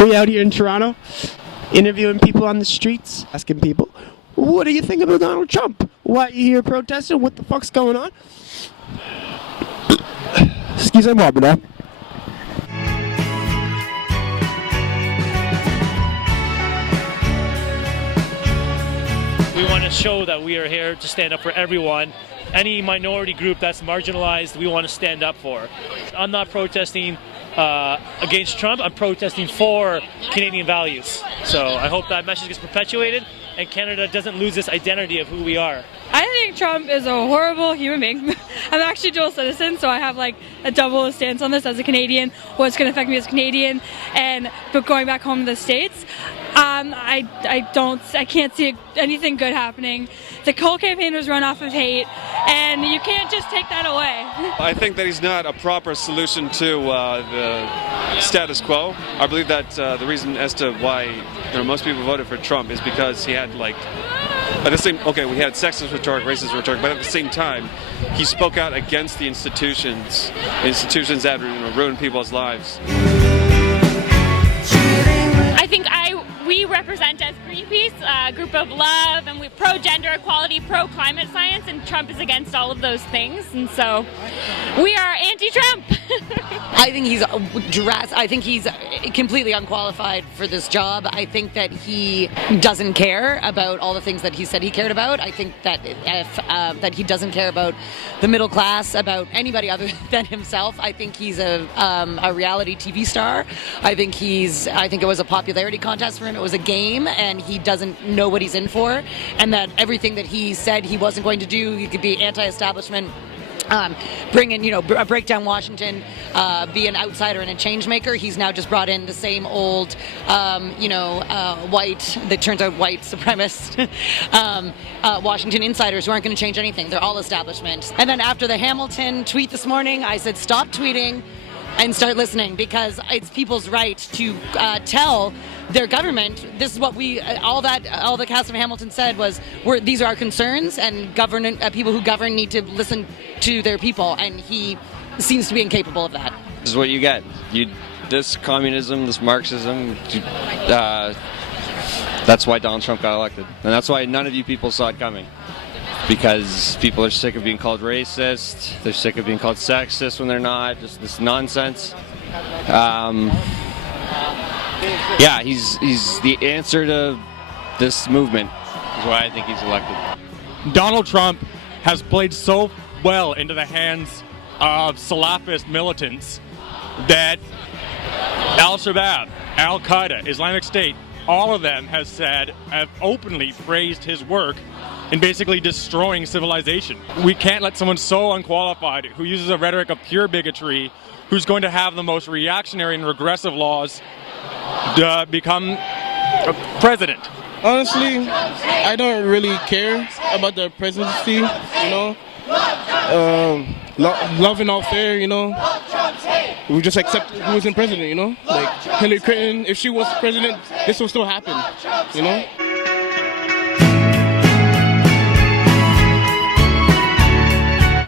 We out here in Toronto, interviewing people on the streets, asking people, what do you think about Donald Trump? Why are you here protesting? What the fuck's going on? Excusez-moi, madame. We want to show that we are here to stand up for everyone. Any minority group that's marginalized, we want to stand up for. I'm not protesting against Trump, I'm protesting for Canadian values. So I hope that message gets perpetuated and Canada doesn't lose this identity of who we are. I think Trump is a horrible human being. I'm actually dual citizen, so I have like a double stance on this as a Canadian, what's going to affect me as a Canadian, but going back home to the States, I can't see anything good happening. The whole campaign was run off of hate, and you can't just take that away. I think that he's not a proper solution to the status quo. I believe that the reason as to why most people voted for Trump is because he had we had sexist rhetoric, racist rhetoric, but at the same time, he spoke out against the institutions that ruin people's lives. I think we represent as Greenpeace, a group of love, and we're pro-gender equality, pro-climate science, and Trump is against all of those things, and so we are anti-Trump. I think he's completely unqualified for this job. I think that he doesn't care about all the things that he said he cared about. I think that that he doesn't care about the middle class, about anybody other than himself. I think he's a reality TV star. I think it was a popularity contest for him. It was a game, and he doesn't know what he's in for, and that everything that he said he wasn't going to do, he could be anti-establishment, bring in, break down Washington, be an outsider and a change maker. He's now just brought in the same old, white, that turns out white supremacist Washington insiders who aren't going to change anything. They're all establishment. And then after the Hamilton tweet this morning, I said, stop tweeting and start listening, because it's people's right to tell their government, this is what all the cast of Hamilton said was, these are our concerns, and people who govern need to listen to their people, and he seems to be incapable of that. This is what you get. This communism, this Marxism, that's why Donald Trump got elected. And that's why none of you people saw it coming. Because people are sick of being called racist, they're sick of being called sexist when they're not, just this nonsense. He's the answer to this movement, is why I think he's elected. Donald Trump has played so well into the hands of Salafist militants that Al-Shabaab, Al-Qaeda, Islamic State, all of them have openly praised his work in basically destroying civilization. We can't let someone so unqualified, who uses a rhetoric of pure bigotry, who's going to have the most reactionary and regressive laws, become president. Honestly, I don't really care about the presidency, love and all fair, we just accept who is in president, like Hillary Clinton, if she was president, this will still happen,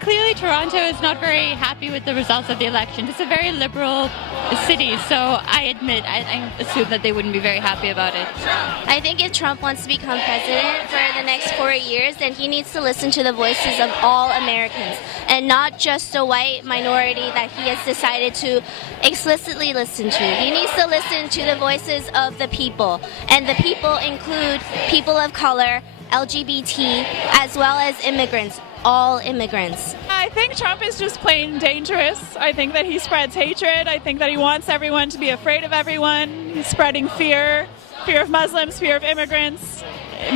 Clearly, Toronto is not very happy with the results of the election. It's a very liberal city, so I assume that they wouldn't be very happy about it. I think if Trump wants to become president for the next 4 years, then he needs to listen to the voices of all Americans, and not just a white minority that he has decided to explicitly listen to. He needs to listen to the voices of the people, and the people include people of color, LGBT, as well as immigrants. All immigrants. I think Trump is just plain dangerous. I think that he spreads hatred. I think that he wants everyone to be afraid of everyone. He's spreading fear of Muslims, fear of immigrants,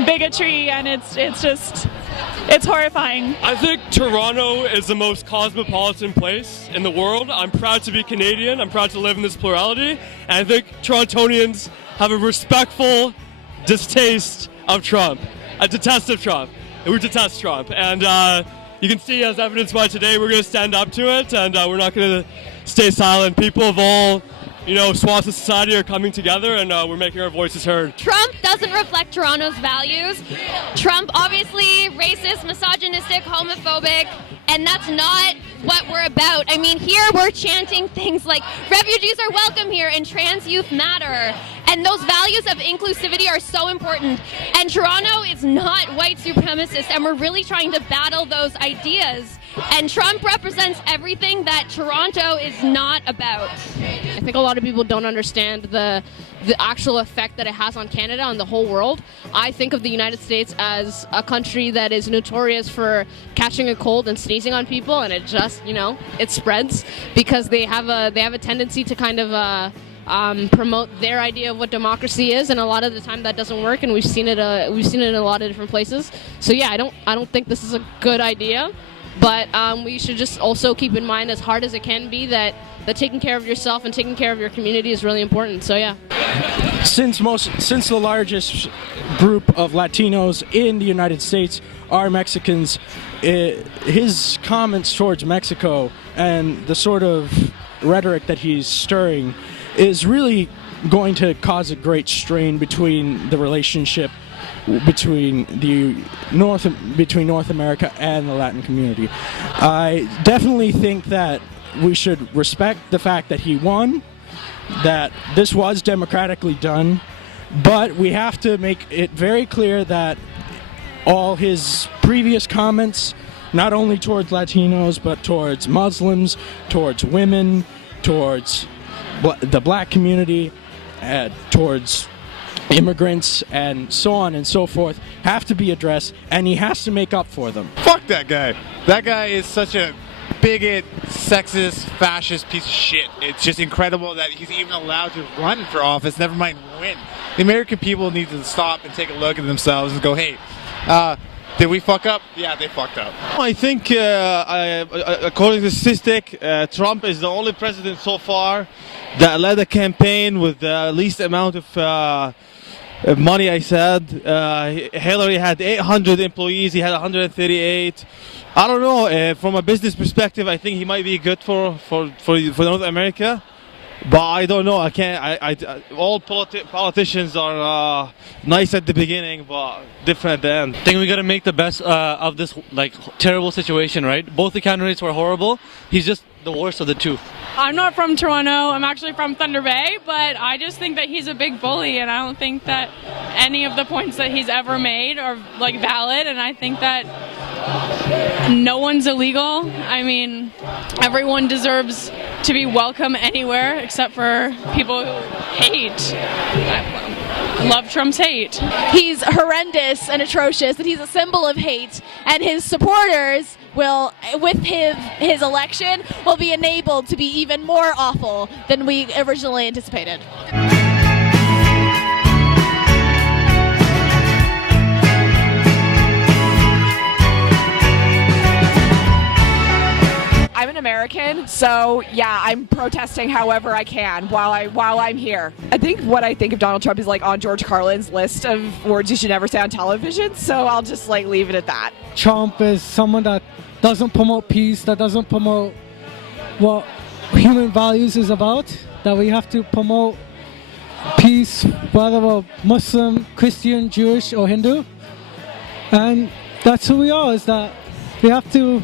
bigotry, and it's horrifying. I think Toronto is the most cosmopolitan place in the world. I'm proud to be Canadian. I'm proud to live in this plurality. And I think Torontonians have a respectful distaste of Trump, a detest of Trump. We detest Trump, and you can see, as evidenced by today, we're going to stand up to it, and we're not going to stay silent. People of all, swaths of society are coming together, and we're making our voices heard. Trump doesn't reflect Toronto's values. Trump, obviously, racist, misogynistic, homophobic, and that's not what we're about. I mean, here we're chanting things like refugees are welcome here and trans youth matter. And those values of inclusivity are so important. And Toronto is not white supremacist, and we're really trying to battle those ideas. And Trump represents everything that Toronto is not about. I think a lot of people don't understand the actual effect that it has on Canada, on the whole world. I think of the United States as a country that is notorious for catching a cold and sneezing on people, and it just, it spreads because they have a tendency to kind of promote their idea of what democracy is, and a lot of the time that doesn't work, and we've seen it in a lot of different places. So yeah, I don't think this is a good idea, but we should just also keep in mind, as hard as it can be, that taking care of yourself and taking care of your community is really important. So yeah. Since the largest group of Latinos in the United States are Mexicans, his comments towards Mexico and the sort of rhetoric that he's stirring is really going to cause a great strain between the relationship between North America and the Latin community. I definitely think that we should respect the fact that he won, that this was democratically done, but we have to make it very clear that all his previous comments, not only towards Latinos, but towards Muslims, towards women, towards the black community, towards immigrants, and so on and so forth, have to be addressed, and he has to make up for them. Fuck that guy. That guy is such a bigot, sexist, fascist piece of shit. It's just incredible that he's even allowed to run for office, never mind win. The American people need to stop and take a look at themselves and go, hey, did we fuck up? Yeah, they fucked up. I think, according to statistic, Trump is the only president so far that led a campaign with the least amount of money. I said Hillary had 800 employees. He had 138. I don't know. From a business perspective, I think he might be good for North America. But I don't know. I can't. All politicians are nice at the beginning, but different at the end. I think we got to make the best of this terrible situation, right? Both the candidates were horrible. He's just the worst of the two. I'm not from Toronto. I'm actually from Thunder Bay, but I just think that he's a big bully, and I don't think that any of the points that he's ever made are valid. And I think that no one's illegal. I mean, everyone deserves to be welcome anywhere except for people who hate. Love Trump's hate. He's horrendous and atrocious, and he's a symbol of hate, and his supporters will, with his election, will be enabled to be even more awful than we originally anticipated. I'm an American, so yeah, I'm protesting however I can while I'm here. I think what I think of Donald Trump is on George Carlin's list of words you should never say on television, so I'll just leave it at that. Trump is someone that doesn't promote peace, that doesn't promote what human values is about, that we have to promote peace, whether we're Muslim, Christian, Jewish, or Hindu. And that's who we are, is that we have to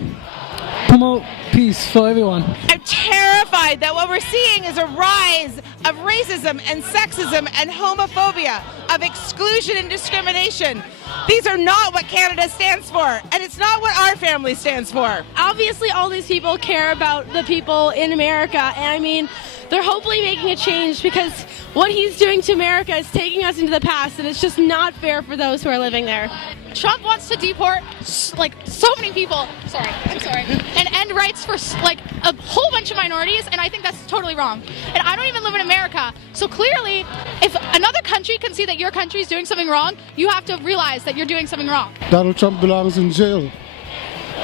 promote peace for everyone. I'm terrified that what we're seeing is a rise of racism and sexism and homophobia, of exclusion and discrimination. These are not what Canada stands for, and it's not what our family stands for. Obviously, all these people care about the people in America, and I mean, they're hopefully making a change, because what he's doing to America is taking us into the past, and it's just not fair for those who are living there. Trump wants to deport so many people. I'm sorry. And end rights for a whole bunch of minorities, and I think that's totally wrong. And I don't even live in America, so clearly, if another country can see that your country is doing something wrong, you have to realize that you're doing something wrong. Donald Trump belongs in jail.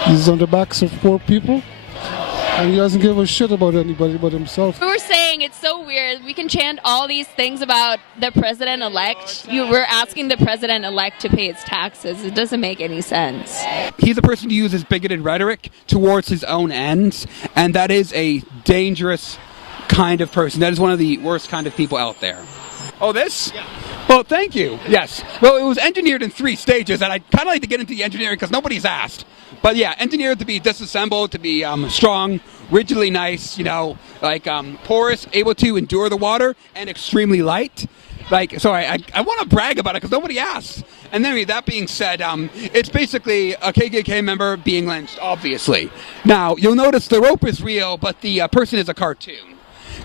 He's on the backs of poor people, and he doesn't give a shit about anybody but himself. We were saying it's so weird. We can chant all these things about the president-elect. We're asking the president-elect to pay his taxes. It doesn't make any sense. He's a person who uses bigoted rhetoric towards his own ends, and that is a dangerous kind of person. That is one of the worst kind of people out there. Oh, this? Yeah. Well, thank you. Yes. Well, it was engineered in 3 stages, and I'd kind of like to get into the engineering because nobody's asked. But yeah, engineered to be disassembled, to be strong, rigidly nice, porous, able to endure the water, and extremely light. I want to brag about it because nobody asks. And then that being said, it's basically a KKK member being lynched, obviously. Now, you'll notice the rope is real, but the person is a cartoon.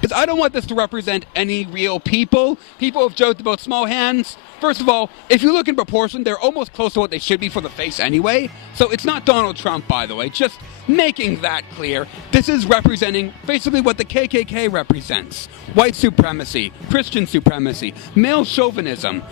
Because I don't want this to represent any real people. People have joked about small hands. First of all, if you look in proportion, they're almost close to what they should be for the face anyway. So it's not Donald Trump, by the way. Just making that clear. This is representing basically what the KKK represents. White supremacy, Christian supremacy, male chauvinism,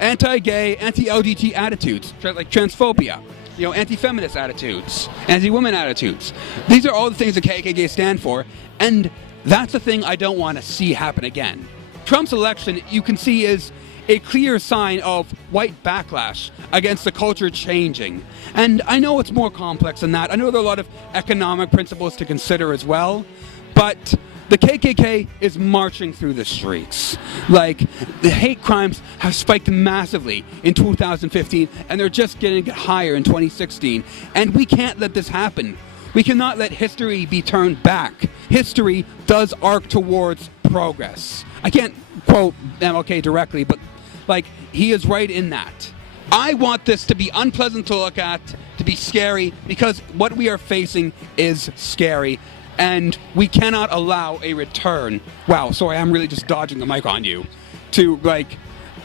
anti-gay, anti-LGBT attitudes, like transphobia. Anti-feminist attitudes, anti-women attitudes. These are all the things the KKK stand for, and that's the thing I don't want to see happen again. Trump's election, you can see, is a clear sign of white backlash against the culture changing. And I know it's more complex than that. I know there are a lot of economic principles to consider as well, but the KKK is marching through the streets. The hate crimes have spiked massively in 2015, and they're just getting higher in 2016. And we can't let this happen. We cannot let history be turned back. History does arc towards progress. I can't quote MLK directly, but he is right in that. I want this to be unpleasant to look at, to be scary, because what we are facing is scary. And we cannot allow a return. Wow, sorry, I'm really just dodging the mic on you. To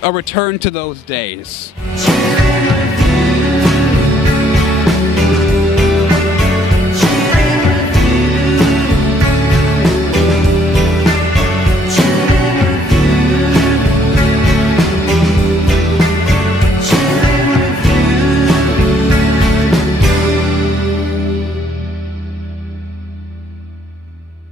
a return to those days.